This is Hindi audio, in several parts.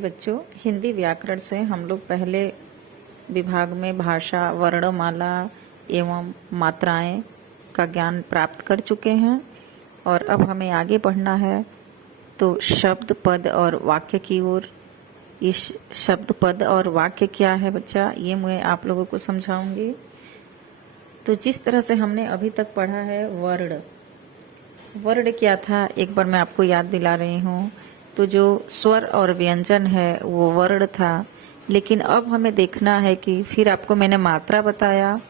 बच्चों, हिंदी व्याकरण से हम लोग पहले विभाग में भाषा, वर्णमाला एवं मात्राएं का ज्ञान प्राप्त कर चुके हैं और अब हमें आगे बढ़ना है तो शब्द, पद और वाक्य की ओर। इस शब्द, पद और वाक्य क्या है बच्चा, ये मैं आप लोगों को समझाऊंगी। तो जिस तरह से हमने अभी तक पढ़ा है वर्ण क्या था, एक बार मैं आपको याद दिला रही हूँ। तो जो स्वर और व्यंजन है वो वर्ण था, लेकिन अब हमें देखना है कि फिर आपको मैंने मात्रा बताया।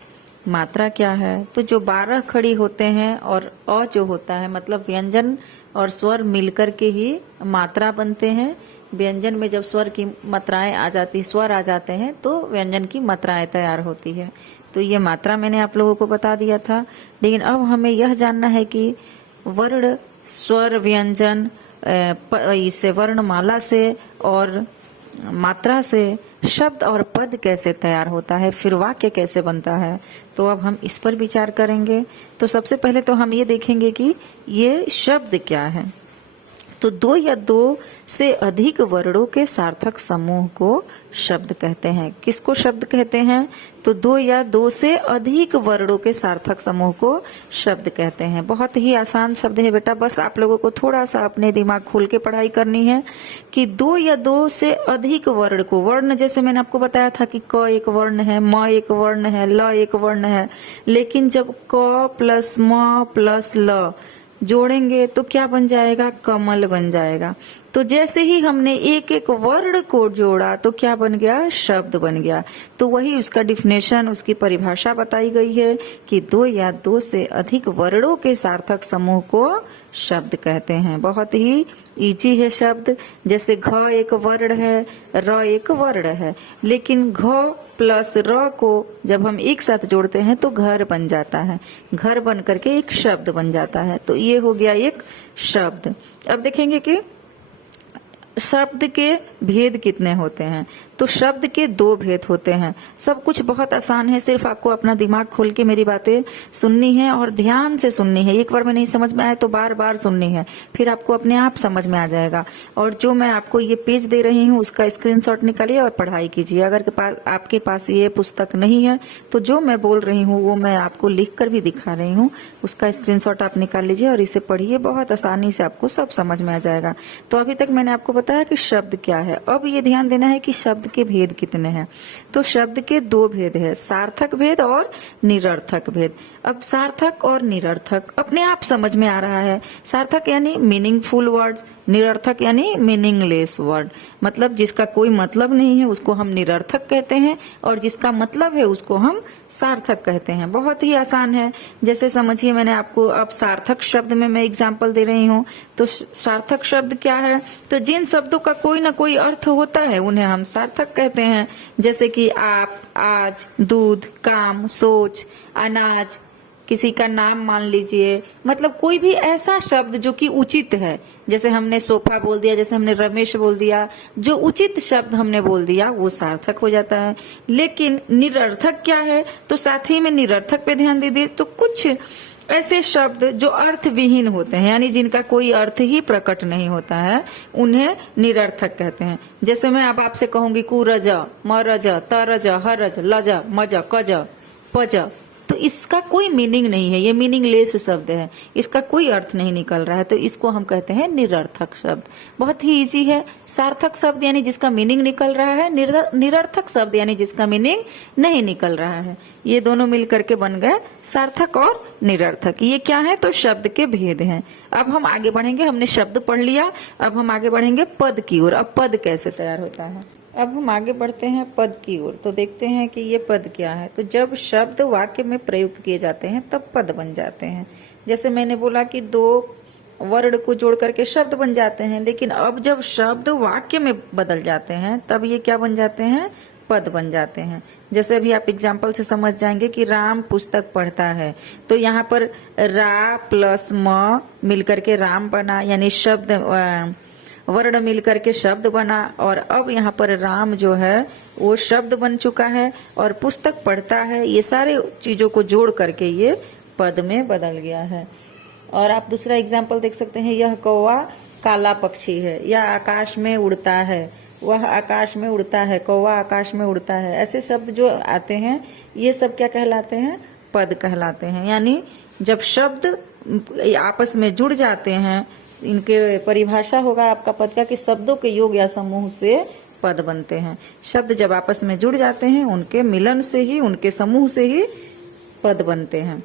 मात्रा क्या है, तो जो 12 खड़ी होते हैं और अ जो होता है, मतलब व्यंजन और स्वर मिलकर के ही मात्रा बनते हैं। व्यंजन में जब स्वर की मात्राएं आ जाती, स्वर आ जाते हैं तो व्यंजन की मात्राएं तैयार होती है। तो ये मात्रा मैंने आप लोगों को बता दिया था, लेकिन अब हमें यह जानना है कि वर्ण, स्वर, व्यंजन इसे वर्णमाला से और मात्रा से शब्द और पद कैसे तैयार होता है, फिर वाक्य कैसे बनता है। तो अब हम इस पर विचार करेंगे। तो सबसे पहले तो हम ये देखेंगे कि ये शब्द क्या है। तो 2 या 2 से अधिक वर्णों के सार्थक समूह को शब्द कहते हैं। किसको शब्द कहते हैं, तो 2 या 2 से अधिक वर्णों के सार्थक समूह को शब्द कहते हैं। बहुत ही आसान शब्द है बेटा, बस आप लोगों को थोड़ा सा अपने दिमाग खोल के पढ़ाई करनी है कि 2 या 2 से अधिक वर्ण को, वर्ण जैसे मैंने आपको बताया था कि क एक वर्ण है, म एक वर्ण है, ल एक वर्ण है, लेकिन जब क प्लस म प्लस ल जोड़ेंगे तो क्या बन जाएगा, कमल बन जाएगा। तो जैसे ही हमने एक एक वर्ण को जोड़ा तो क्या बन गया, शब्द बन गया। तो वही उसका डिफिनेशन, उसकी परिभाषा बताई गई है कि 2 या 2 से अधिक वर्णों के सार्थक समूह को शब्द कहते हैं। बहुत ही इजी है शब्द। जैसे घ एक वर्ण है, र एक वर्ण है, लेकिन घ प्लस र को जब हम एक साथ जोड़ते हैं तो घर बन जाता है, घर बन करके एक शब्द बन जाता है। तो ये हो गया एक शब्द। अब देखेंगे कि शब्द के भेद कितने होते हैं। तो शब्द के 2 भेद होते हैं। सब कुछ बहुत आसान है, सिर्फ आपको अपना दिमाग खोल के मेरी बातें सुननी है और ध्यान से सुननी है। एक बार में नहीं समझ में आए तो बार बार सुननी है, फिर आपको अपने आप समझ में आ जाएगा। और जो मैं आपको ये पेज दे रही हूँ उसका स्क्रीनशॉट निकालिए और पढ़ाई कीजिए। अगर आपके पास ये पुस्तक नहीं है तो जो मैं बोल रही हूँ वो मैं आपको लिख कर भी दिखा रही हूँ, उसका स्क्रीनशॉट आप निकाल लीजिए और इसे पढ़िए। बहुत आसानी से आपको सब समझ में आ जाएगा। तो अभी तक मैंने आपको बताया कि शब्द क्या है। अब ये ध्यान देना है कि शब्द के भेद कितने हैं। तो शब्द के 2 भेद है, सार्थक भेद और निरर्थक भेद। अब सार्थक और निरर्थक अपने आप समझ में आ रहा है। सार्थक यानी मीनिंगफुल वर्ड्स, निरर्थक यानी मीनिंगलेस वर्ड। मतलब जिसका कोई मतलब नहीं है उसको हम निरर्थक कहते हैं और जिसका मतलब है उसको हम सार्थक कहते हैं। बहुत ही आसान है। जैसे समझिए, मैंने आपको अब सार्थक शब्द में मैं एग्जाम्पल दे रही हूँ। तो सार्थक शब्द क्या है, तो जिन शब्दों का कोई ना कोई अर्थ होता है उन्हें हम सार्थक कहते हैं। जैसे कि आप, आज, दूध, काम, सोच, अनाज, किसी का नाम मान लीजिए, मतलब कोई भी ऐसा शब्द जो कि उचित है। जैसे हमने सोफा बोल दिया, जैसे हमने रमेश बोल दिया, जो उचित शब्द हमने बोल दिया वो सार्थक हो जाता है। लेकिन निरर्थक क्या है, तो साथ ही में निरर्थक पे ध्यान दीजिए। तो कुछ ऐसे शब्द जो अर्थ विहीन होते हैं, यानी जिनका कोई अर्थ ही प्रकट नहीं होता है, उन्हें निरर्थक कहते हैं। जैसे मैं अब आपसे कहूंगी कुरज, मरज, तरज, हरज, लज, मज, कज, पज, तो इसका कोई मीनिंग नहीं है, ये मीनिंगलेस शब्द है, इसका कोई अर्थ नहीं निकल रहा है, तो इसको हम कहते हैं निरर्थक शब्द। बहुत ही इजी है। सार्थक शब्द यानी जिसका मीनिंग निकल रहा है, निरर्थक शब्द यानी जिसका मीनिंग नहीं निकल रहा है। ये दोनों मिलकर के बन गए सार्थक और निरर्थक। ये क्या है, तो शब्द के भेद हैं। अब हम आगे बढ़ेंगे, हमने शब्द पढ़ लिया, अब हम आगे बढ़ेंगे पद की ओर। अब पद कैसे तैयार होता है, अब हम आगे बढ़ते हैं पद की ओर। तो देखते हैं कि ये पद क्या है। तो जब शब्द वाक्य में प्रयुक्त किए जाते हैं तब पद बन जाते हैं। जैसे मैंने बोला कि 2 वर्ण को जोड़ करके शब्द बन जाते हैं, लेकिन अब जब शब्द वाक्य में बदल जाते हैं तब ये क्या बन जाते हैं, पद बन जाते हैं। जैसे अभी आप एग्जाम्पल से समझ जाएंगे कि राम पुस्तक पढ़ता है, तो यहाँ पर रा प्लस म मिलकर के राम बना, यानी शब्द वर्ण मिलकर के शब्द बना। और अब यहाँ पर राम जो है वो शब्द बन चुका है और पुस्तक पढ़ता है, ये सारे चीजों को जोड़ करके ये पद में बदल गया है। और आप दूसरा एग्जाम्पल देख सकते हैं, यह कौवा काला पक्षी है, यह आकाश में उड़ता है, वह आकाश में उड़ता है, कौवा आकाश में उड़ता है, ऐसे शब्द जो आते हैं ये सब क्या कहलाते हैं? पद कहलाते हैं। यानी जब शब्द आपस में जुड़ जाते हैं, इनके परिभाषा होगा आपका पद का कि शब्दों के योग या समूह से पद बनते हैं। शब्द जब आपस में जुड़ जाते हैं, उनके मिलन से ही, उनके समूह से ही पद बनते हैं।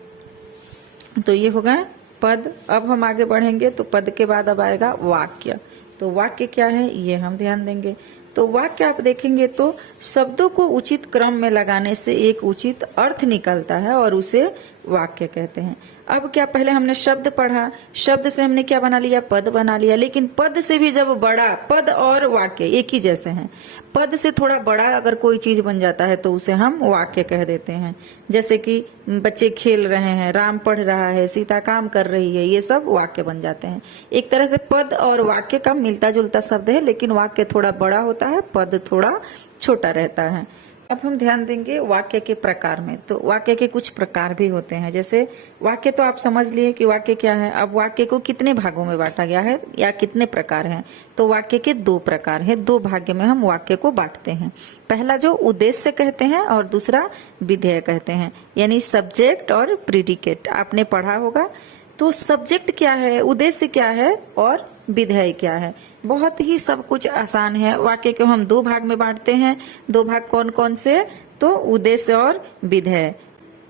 तो ये हो गए पद। अब हम आगे बढ़ेंगे तो पद के बाद अब आएगा वाक्य। तो वाक्य क्या है ये हम ध्यान देंगे। तो वाक्य आप देखेंगे तो शब्दों को उचित क्रम में लगाने से एक उचित अर्थ निकलता है और उसे वाक्य कहते हैं। अब क्या, पहले हमने शब्द पढ़ा, शब्द से हमने क्या बना लिया? पद बना लिया। लेकिन पद से भी जब बड़ा, पद और वाक्य एक ही जैसे हैं, पद से थोड़ा बड़ा अगर कोई चीज बन जाता है तो उसे हम वाक्य कह देते हैं। जैसे कि बच्चे खेल रहे हैं, राम पढ़ रहा है, सीता काम कर रही है, ये सब वाक्य बन जाते हैं। एक तरह से पद और वाक्य का मिलता जुलता शब्द है, लेकिन वाक्य थोड़ा बड़ा होता है, पद थोड़ा छोटा रहता है। अब हम ध्यान देंगे वाक्य के प्रकार में। तो वाक्य के कुछ प्रकार भी होते हैं। जैसे वाक्य तो आप समझ लिए कि वाक्य क्या है। अब वाक्य को कितने भागों में बांटा गया है या कितने प्रकार हैं? तो वाक्य के 2 प्रकार है, 2 भाग में हम वाक्य को बांटते हैं। पहला जो उद्देश्य कहते हैं और दूसरा विधेय कहते हैं, यानी सब्जेक्ट और प्रीडिकेट। आपने पढ़ा होगा। तो सब्जेक्ट क्या है, उद्देश्य क्या है और विधेय क्या है? बहुत ही सब कुछ आसान है। वाक्य को हम 2 भाग में बांटते हैं। 2 भाग कौन कौन से? तो उद्देश्य और विधेय।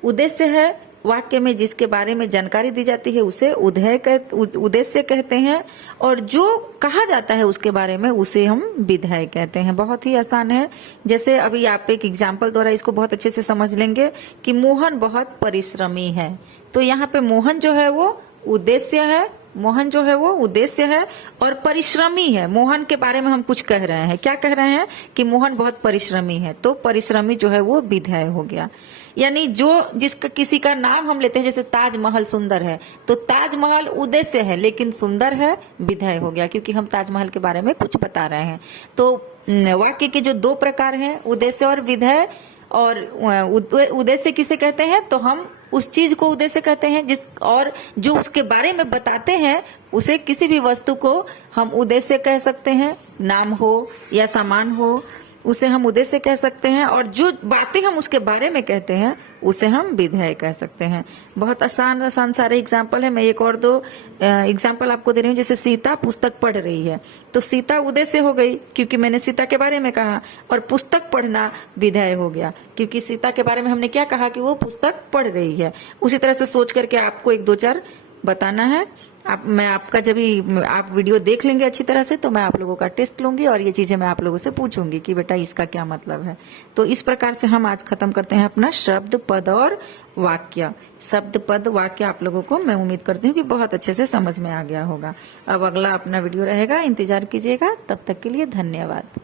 उद्देश्य है वाक्य में जिसके बारे में जानकारी दी जाती है उसे उद्देश्य कहते हैं, और जो कहा जाता है उसके बारे में उसे हम विधेय कहते हैं। बहुत ही आसान है। जैसे अभी आप एक एग्जाम्पल द्वारा इसको बहुत अच्छे से समझ लेंगे कि मोहन बहुत परिश्रमी है। तो यहाँ पे मोहन जो है वो उद्देश्य है, मोहन जो है वो उद्देश्य है और परिश्रमी है। मोहन के बारे में हम कुछ कह रहे हैं, क्या कह रहे हैं? कि मोहन बहुत परिश्रमी है। तो परिश्रमी जो है वो विधेय हो गया। यानी जो जिसका किसी का नाम हम लेते हैं, जैसे ताजमहल सुंदर है, तो ताजमहल उद्देश्य है लेकिन सुंदर है, विधेय हो गया, क्योंकि हम ताजमहल के बारे में कुछ बता रहे हैं। तो वाक्य के जो 2 प्रकार हैं, उद्देश्य और विधेय। और उद्देश्य किसे कहते हैं? तो हम उस चीज को उद्देश्य कहते हैं जिस, और जो उसके बारे में बताते हैं उसे, किसी भी वस्तु को हम उद्देश्य कह सकते हैं। नाम हो या सामान हो, उसे हम उद्देश्य कह सकते हैं। और जो बातें हम उसके बारे में कहते हैं उसे हम विधेय कह सकते हैं। बहुत आसान आसान सारे एग्जाम्पल है। मैं एक और 2 एग्जाम्पल आपको दे रही हूँ। जैसे सीता पुस्तक पढ़ रही है, तो सीता उद्देश्य हो गई क्योंकि मैंने सीता के बारे में कहा, और पुस्तक पढ़ना विधेय हो गया क्योंकि सीता के बारे में हमने क्या कहा? कि वो पुस्तक पढ़ रही है। उसी तरह से सोच करके आपको 1-2-4 बताना है। मैं आपका जब भी आप वीडियो देख लेंगे अच्छी तरह से, तो मैं आप लोगों का टेस्ट लूंगी और ये चीजें मैं आप लोगों से पूछूंगी कि बेटा इसका क्या मतलब है। तो इस प्रकार से हम आज खत्म करते हैं अपना शब्द, पद और वाक्य। शब्द, पद, वाक्य आप लोगों को मैं उम्मीद करती हूँ कि बहुत अच्छे से समझ में आ गया होगा। अब अगला अपना वीडियो रहेगा, इंतजार कीजिएगा। तब तक के लिए धन्यवाद।